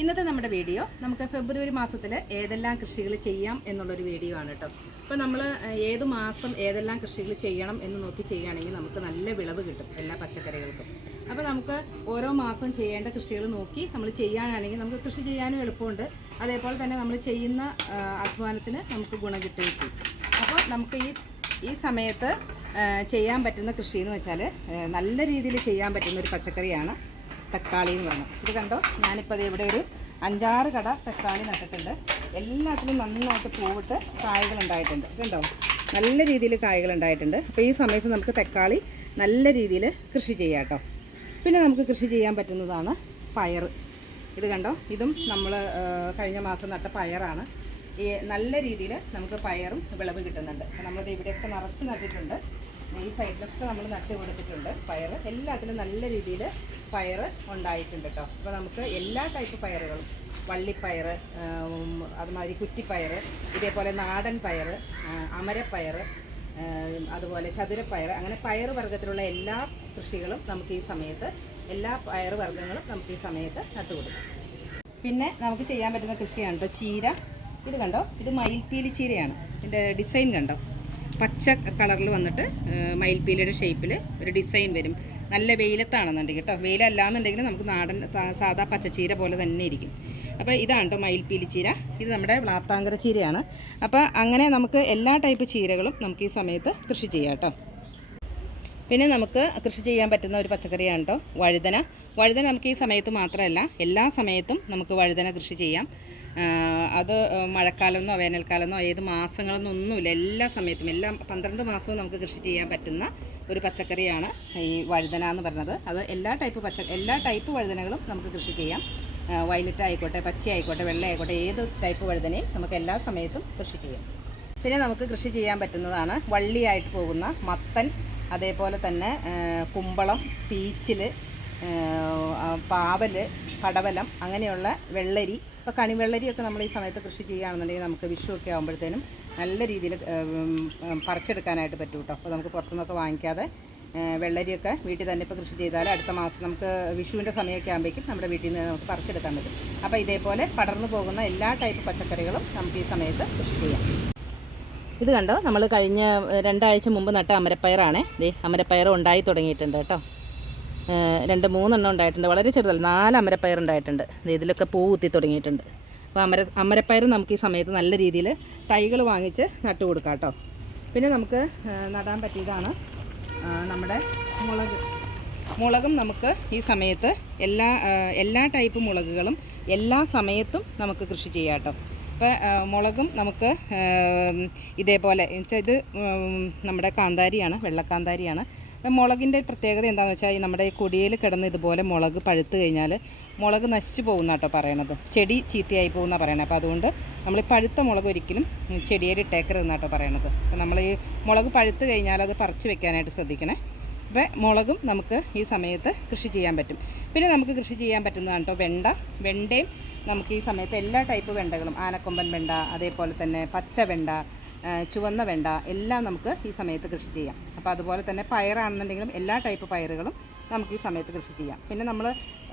ഇന്നത്തെ നമ്മുടെ വീഡിയോ നമുക്ക് ഫെബ്രുവരി മാസത്തിൽ ഏതെല്ലാം കൃഷികൾ ചെയ്യാം എന്നുള്ളൊരു വീഡിയോ ആണ് കേട്ടോ. അപ്പോൾ നമ്മൾ ഏത് മാസം ഏതെല്ലാം കൃഷികൾ ചെയ്യണം എന്ന് നോക്കി ചെയ്യുകയാണെങ്കിൽ നമുക്ക് നല്ല വിളവ് കിട്ടും എല്ലാ പച്ചക്കറികൾക്കും. അപ്പോൾ നമുക്ക് ഓരോ മാസം ചെയ്യേണ്ട കൃഷികൾ നോക്കി നമ്മൾ ചെയ്യാനാണെങ്കിൽ നമുക്ക് കൃഷി ചെയ്യാനും എളുപ്പമുണ്ട്. അതേപോലെ തന്നെ നമ്മൾ ചെയ്യുന്ന അധ്വാനത്തിന് നമുക്ക് ഗുണം കിട്ടുകയും ചെയ്യും. അപ്പോൾ നമുക്ക് ഈ സമയത്ത് ചെയ്യാൻ പറ്റുന്ന കൃഷി എന്ന് വെച്ചാൽ നല്ല രീതിയിൽ ചെയ്യാൻ പറ്റുന്ന ഒരു പച്ചക്കറിയാണ് തക്കാളി എന്ന് പറഞ്ഞത്. ഇത് കണ്ടോ, ഞാനിപ്പോൾ അത് ഇവിടെ ഒരു 5-6 കട തക്കാളി നട്ടിട്ടുണ്ട്. എല്ലാത്തിലും നന്നായിട്ട് പൂവിട്ട് കായകളുണ്ടായിട്ടുണ്ട്. കണ്ടോ, നല്ല രീതിയിൽ കായകളുണ്ടായിട്ടുണ്ട്. അപ്പോൾ ഈ സമയത്ത് നമുക്ക് തക്കാളി നല്ല രീതിയിൽ കൃഷി ചെയ്യാം കേട്ടോ. പിന്നെ നമുക്ക് കൃഷി ചെയ്യാൻ പറ്റുന്നതാണ് പയർ. ഇത് കണ്ടോ, ഇതും നമ്മൾ കഴിഞ്ഞ മാസം നട്ട പയറാണ്. ഈ നല്ല രീതിയിൽ നമുക്ക് പയറും വിളവ് കിട്ടുന്നുണ്ട്. അപ്പോൾ നമ്മളിത് ഇവിടെയൊക്കെ നിറച്ച് നട്ടിട്ടുണ്ട്. ഈ സൈഡിലൊക്കെ നമ്മൾ നട്ട് കൊടുത്തിട്ടുണ്ട് പയർ. എല്ലാത്തിലും നല്ല രീതിയിൽ പയർ ഉണ്ടായിട്ടുണ്ട് കേട്ടോ. അപ്പോൾ നമുക്ക് എല്ലാ ടൈപ്പ് പയറുകളും, വള്ളിപ്പയർ, അതുമാതിരി കുറ്റിപ്പയർ, ഇതേപോലെ നാടൻ പയർ, അമരപ്പയർ, അതുപോലെ ചതുരപ്പയർ, അങ്ങനെ പയർ വർഗ്ഗത്തിലുള്ള എല്ലാ കൃഷികളും നമുക്ക് ഈ സമയത്ത്, എല്ലാ പയർ വർഗ്ഗങ്ങളും നമുക്ക് ഈ സമയത്ത് നട്ടുകൊടുക്കാം. പിന്നെ നമുക്ക് ചെയ്യാൻ പറ്റുന്ന കൃഷിയാണ് കേട്ടോ ചീര. ഇത് കണ്ടോ, ഇത് മയിൽപ്പീലി ചീരയാണ്. ഇതിൻ്റെ ഡിസൈൻ കണ്ടോ, പച്ച കളറിൽ വന്നിട്ട് മയിൽപ്പീലിയുടെ ഷേപ്പിൽ ഒരു ഡിസൈൻ വരും. നല്ല വെയിലത്താണെന്നുണ്ടെങ്കിൽ കേട്ടോ. വെയിലല്ലാന്നുണ്ടെങ്കിൽ നമുക്ക് നാടൻ സാധാ പച്ചച്ചീര പോലെ തന്നെ ഇരിക്കും. അപ്പോൾ ഇതാണ് കേട്ടോ മയിൽപ്പീലി ചീര. ഇത് നമ്മുടെ വ്ളാത്താങ്കര ചീരയാണ്. അപ്പോൾ അങ്ങനെ നമുക്ക് എല്ലാ ടൈപ്പ് ചീരകളും നമുക്ക് ഈ സമയത്ത് കൃഷി ചെയ്യാം കേട്ടോ. പിന്നെ നമുക്ക് കൃഷി ചെയ്യാൻ പറ്റുന്ന ഒരു പച്ചക്കറിയാണ് കേട്ടോ വഴുതന. വഴുതന നമുക്ക് ഈ സമയത്ത് മാത്രമല്ല എല്ലാ സമയത്തും നമുക്ക് വഴുതന കൃഷി ചെയ്യാം. അത് മഴക്കാലമെന്നോ വേനൽക്കാലമെന്നോ ഏത് മാസങ്ങളെന്നൊന്നുമില്ല, എല്ലാ സമയത്തും, എല്ലാ 12 മാസവും നമുക്ക് കൃഷി ചെയ്യാൻ പറ്റുന്ന ഒരു പച്ചക്കറിയാണ് ഈ വഴുതന എന്ന് പറയുന്നത്. അത് എല്ലാ ടൈപ്പ് വഴുതനകളും നമുക്ക് കൃഷി ചെയ്യാം. വയലറ്റ് ആയിക്കോട്ടെ, പച്ച ആയിക്കോട്ടെ, വെള്ള ആയിക്കോട്ടെ, ഏത് ടൈപ്പ് വഴുതനയും നമുക്ക് എല്ലാ സമയത്തും കൃഷി ചെയ്യാം. പിന്നെ നമുക്ക് കൃഷി ചെയ്യാൻ പറ്റുന്നതാണ് വള്ളിയായിട്ട് പോകുന്ന മത്തൻ, അതേപോലെ തന്നെ കുമ്പളം, പീച്ചിൽ, പാവൽ, പടവലം, അങ്ങനെയുള്ള വെള്ളരി. ഇപ്പോൾ കണിവെള്ളരിയൊക്കെ നമ്മൾ ഈ സമയത്ത് കൃഷി ചെയ്യുകയാണെന്നുണ്ടെങ്കിൽ നമുക്ക് വിഷുവൊക്കെ ആകുമ്പോഴത്തേനും നല്ല രീതിയിൽ പറിച്ചെടുക്കാനായിട്ട് പറ്റും കേട്ടോ. അപ്പോൾ നമുക്ക് പുറത്തുനിന്നൊക്കെ വാങ്ങിക്കാതെ വെള്ളരിയൊക്കെ വീട്ടിൽ തന്നെ ഇപ്പോൾ കൃഷി ചെയ്താൽ അടുത്ത മാസം നമുക്ക് വിഷുവിൻ്റെ സമയമൊക്കെ ആകുമ്പോഴേക്കും നമ്മുടെ വീട്ടിൽ നിന്ന് നമുക്ക് പറിച്ചെടുക്കാൻ പറ്റും. അപ്പോൾ ഇതേപോലെ പടർന്നു പോകുന്ന എല്ലാ ടൈപ്പ് പച്ചക്കറികളും നമുക്ക് ഈ സമയത്ത് കൃഷി ചെയ്യാം. ഇത് കണ്ടോ, നമ്മൾ കഴിഞ്ഞ 2 ആഴ്ച മുമ്പ് നട്ട അമരപ്പയറാണേ. അമരപ്പയർ ഉണ്ടായി തുടങ്ങിയിട്ടുണ്ട് കേട്ടോ. 2-3 എണ്ണം ഉണ്ടായിട്ടുണ്ട്. വളരെ ചെറുതല്ല, 4 അമരപ്പയർ ഉണ്ടായിട്ടുണ്ട്. ഇതിലൊക്കെ പൂ കുത്തി തുടങ്ങിയിട്ടുണ്ട്. അപ്പോൾ അമരപ്പയർ നമുക്ക് ഈ സമയത്ത് നല്ല രീതിയിൽ തൈകൾ വാങ്ങിച്ച് നട്ടു കൊടുക്കാം കേട്ടോ. പിന്നെ നമുക്ക് നടാൻ പറ്റിയതാണ് നമ്മുടെ മുളകും. നമുക്ക് ഈ സമയത്ത് എല്ലാ ടൈപ്പ് മുളകുകളും എല്ലാ സമയത്തും നമുക്ക് കൃഷി ചെയ്യാം കേട്ടോ. അപ്പോൾ മുളകും നമുക്ക് ഇതേപോലെ ഇത് നമ്മുടെ കാന്താരിയാണ്, വെള്ളക്കാന്താരിയാണ്. മുളകിൻ്റെ പ്രത്യേകത എന്താണെന്ന് വെച്ചാൽ നമ്മുടെ ഈ കൊടിയിൽ കിടന്ന് ഇതുപോലെ മുളക് പഴുത്ത് കഴിഞ്ഞാൽ മുളക് നശിച്ചു പോകുന്ന കേട്ടോ പറയണത്. ചെടി ചീത്തയായി പോകുന്ന പറയണത്. അപ്പോൾ അതുകൊണ്ട് നമ്മൾ ഈ പഴുത്ത മുളക് ഒരിക്കലും ചെടിയിൽ ഇട്ടേക്കരുതെന്ന് കേട്ടോ പറയണത്. അപ്പോൾ നമ്മൾ ഈ മുളക് പഴുത്ത് കഴിഞ്ഞാൽ അത് പറിച്ച് വെക്കാനായിട്ട് ശ്രദ്ധിക്കണേ. അപ്പോൾ മുളകും നമുക്ക് ഈ സമയത്ത് കൃഷി ചെയ്യാൻ പറ്റും. പിന്നെ നമുക്ക് കൃഷി ചെയ്യാൻ പറ്റുന്നതാണ് കേട്ടോ വെണ്ടയും നമുക്ക് ഈ സമയത്ത് എല്ലാ ടൈപ്പ് വെണ്ടകളും, ആനക്കൊമ്പൻ വെണ്ട, അതേപോലെ തന്നെ പച്ച വെണ്ട, ചുവന്ന വെണ്ട, എല്ലാം നമുക്ക് ഈ സമയത്ത് കൃഷി ചെയ്യാം. അപ്പോൾ അതുപോലെ തന്നെ പയറാണെന്നുണ്ടെങ്കിലും എല്ലാ ടൈപ്പ് പയറുകളും നമുക്ക് ഈ സമയത്ത് കൃഷി ചെയ്യാം. പിന്നെ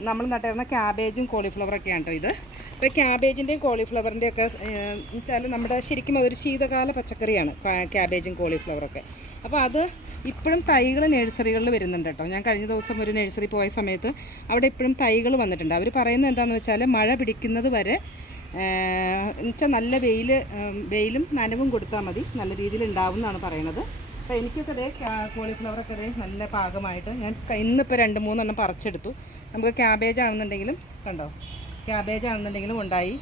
നമ്മൾ നട്ടിരുന്ന ക്യാബേജും കോളിഫ്ലവറൊക്കെയാണ് കേട്ടോ ഇത്. ഇപ്പോൾ ക്യാബേജിൻ്റെയും കോളിഫ്ലവറിൻ്റെയൊക്കെ വെച്ചാൽ നമ്മുടെ ശരിക്കും അതൊരു ശീതകാല പച്ചക്കറിയാണ് ക്യാബേജും കോളിഫ്ലവറൊക്കെ. അപ്പോൾ അത് ഇപ്പോഴും തൈകൾ നഴ്സറികളിൽ വരുന്നുണ്ട് കേട്ടോ. ഞാൻ കഴിഞ്ഞ ദിവസം ഒരു നഴ്സറി പോയ സമയത്ത് അവിടെ ഇപ്പോഴും തൈകൾ വന്നിട്ടുണ്ട്. അവർ പറയുന്നത് എന്താണെന്ന് വെച്ചാൽ മഴ പിടിക്കുന്നത് വരെ എന്നുവെച്ചാൽ നല്ല വെയിലും നനവും കൊടുത്താൽ മതി, നല്ല രീതിയിൽ ഉണ്ടാവും എന്നാണ് പറയുന്നത്. അപ്പോൾ എനിക്കൊക്കെ അതേ കോളിഫ്ലവറൊക്കെ അതേ നല്ല പാകമായിട്ട് ഞാൻ ഇന്നിപ്പോൾ 2-3 എണ്ണം പറിച്ചെടുത്തു. നമുക്ക് ക്യാബേജ് ആണെന്നുണ്ടെങ്കിലും കണ്ടോ, ക്യാബേജ് ആണെന്നുണ്ടെങ്കിലും ഉണ്ടായി.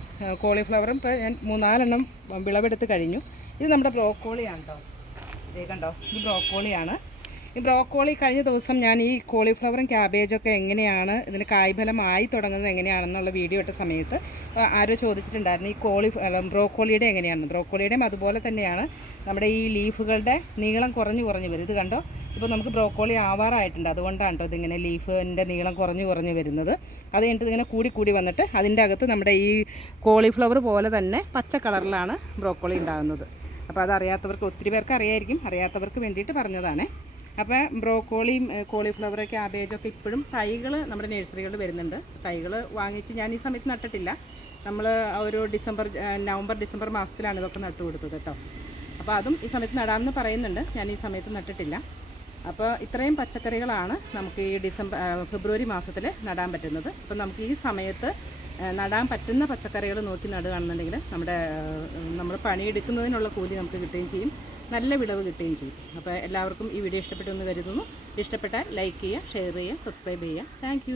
കോളിഫ്ലവറും ഇപ്പോൾ ഞാൻ 3-4 എണ്ണം വിളവെടുത്ത് കഴിഞ്ഞു. ഇത് നമ്മുടെ ബ്രോക്കോളിയാണ് കേട്ടോ. ഇതേ കണ്ടോ, ഇത് ബ്രോക്കോളിയാണ്. ഈ ബ്രോക്കോളി കഴിഞ്ഞ ദിവസം ഞാൻ ഈ കോളിഫ്ലവറും ക്യാബേജൊക്കെ എങ്ങനെയാണ് ഇതിന് കായ്ഫലമായി തുടങ്ങുന്നത് എങ്ങനെയാണെന്നുള്ള വീഡിയോ ഇട്ട സമയത്ത് ആരോ ചോദിച്ചിട്ടുണ്ടായിരുന്നു ഈ ബ്രോക്കോളിയുടെ എങ്ങനെയാണെന്ന്. ബ്രോക്കോളിയുടെയും അതുപോലെ തന്നെയാണ് നമ്മുടെ ഈ ലീഫുകളുടെ നീളം കുറഞ്ഞു വരും. ഇത് കണ്ടോ, ഇപ്പോൾ നമുക്ക് ബ്രോക്കോളി ആവാറായിട്ടുണ്ട്. അതുകൊണ്ടാണ് കേട്ടോ ഇതിങ്ങനെ ലീഫിൻ്റെ നീളം കുറഞ്ഞു വരുന്നത്. അത് കഴിഞ്ഞിട്ട് ഇതിങ്ങനെ കൂടി വന്നിട്ട് അതിൻ്റെ അകത്ത് നമ്മുടെ ഈ കോളിഫ്ലവർ പോലെ തന്നെ പച്ച കളറിലാണ് ബ്രോക്കോളി ഉണ്ടാകുന്നത്. അപ്പോൾ അതറിയാത്തവർക്ക്, ഒത്തിരി പേർക്ക് അറിയായിരിക്കും, അറിയാത്തവർക്ക് വേണ്ടിയിട്ട് പറഞ്ഞതാണ്. അപ്പോൾ ബ്രോക്കോളിയും കോളിഫ്ലവർ ക്യാബേജൊക്കെ ഇപ്പോഴും തൈകൾ നമ്മുടെ നഴ്സറികളിൽ വരുന്നുണ്ട്. തൈകൾ വാങ്ങിച്ച് ഞാൻ ഈ സമയത്ത് നട്ടിട്ടില്ല. നമ്മൾ ഒരു നവംബർ ഡിസംബർ മാസത്തിലാണ് ഇതൊക്കെ നട്ടു കൊടുത്തത് കേട്ടോ. അപ്പോൾ അതും ഈ സമയത്ത് നടാമെന്ന് പറയുന്നുണ്ട്. ഞാൻ ഈ സമയത്ത് നട്ടിട്ടില്ല. അപ്പോൾ ഇത്രയും പച്ചക്കറികളാണ് നമുക്ക് ഈ ഫെബ്രുവരി മാസത്തിൽ നടാൻ പറ്റുന്നത്. അപ്പോൾ നമുക്ക് ഈ സമയത്ത് നടാൻ പറ്റുന്ന പച്ചക്കറികൾ നോക്കി നടുകയാണെന്നുണ്ടെങ്കിൽ നമ്മൾ പണിയെടുക്കുന്നതിനുള്ള കൂലി നമുക്ക് കിട്ടുകയും ചെയ്യും, നല്ല വിളവ് കിട്ടുകയും ചെയ്യും. അപ്പോൾ എല്ലാവർക്കും ഈ വീഡിയോ ഇഷ്ടപ്പെട്ടു എന്ന് കരുതുന്നു. ഇഷ്ടപ്പെട്ടാൽ ലൈക്ക് ചെയ്യുക, ഷെയർ ചെയ്യുക, സബ്സ്ക്രൈബ് ചെയ്യുക. താങ്ക്